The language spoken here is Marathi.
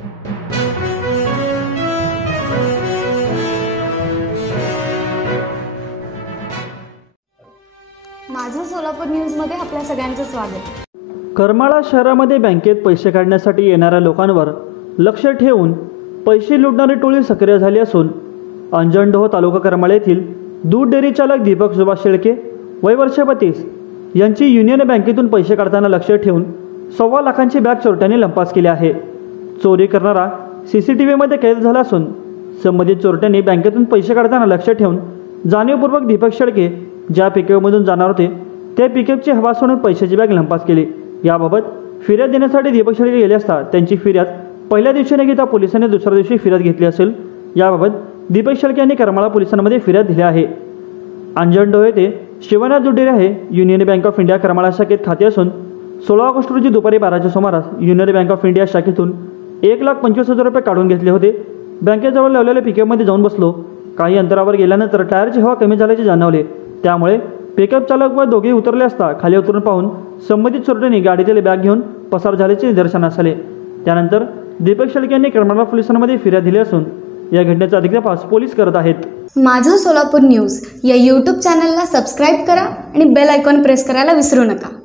माझं सोलापूर न्यूजमध्ये आपल्या सगळ्यांचं स्वागत। करमाळा शहरामध्ये बँकेत पैसे काढण्यासाठी येणाऱ्या लोकांवर लक्ष ठेवून पैसे लुटणारी टोळी सक्रिय झाली असून अंजनडोह तालुका करमाळा येथील दूध डेअरी चालक दीपक सुभाष शेळके वय वर्ष 32 यांची युनियन बँकेतून पैसे काढताना लक्ष ठेवून 1.25 लाखांची बॅग चोरट्यांनी लंपास केली आहे। चोरी करणारा CCTVमध्ये कैद झाला असून संबंधित चोरट्यांनी बँकेतून पैसे काढताना लक्ष ठेवून जाणीवपूर्वक दीपक शेळके ज्या पिकअपमधून जाणार होते त्या पिकअपची हवा सोडून पैशाची बॅग लंपास केली। याबाबत फिर्याद देण्यासाठी दीपक शेळके गेले असता त्यांची फिर्याद पहिल्या दिवशी न घेता पोलिसांनी दुसऱ्या दिवशी फिर्याद घेतली असेल। याबाबत दीपक शेळके यांनी करमाळा पोलिसांमध्ये फिर्याद दिली आहे। अंजनडोह येथे शिवनाथ दूध डेअरी आहे union bank of India Karmala शाखेत खाते असून 16 ऑगस्ट रोजी दुपारी 12च्या सुमारास युनियन बँक ऑफ इंडिया शाखेतून 1,25,000 रुपये काढून घेतले होते। बँकेजवळ लावलेल्या पिकअपमध्ये जाऊन बसलो। काही अंतरावर गेल्यानंतर टायरची हवा कमी झाल्याचे जाणवले, त्यामुळे पिकअप चालक व दोघे उतरले असता खाली उतरून पाहून संबंधित चोरट्यांनी गाडीतील बॅग घेऊन पसार झाल्याचे निदर्शनास आले। त्यानंतर दीपक शेळके यांनी करमाळा पोलिसांमध्ये फिर्याद दिली असून या घटनेचा अधिक तपास पोलीस करत आहेत। माझं सोलापूर न्यूज या YouTube चॅनलला सबस्क्राईब करा आणि बेल आयकॉन प्रेस करायला विसरू नका।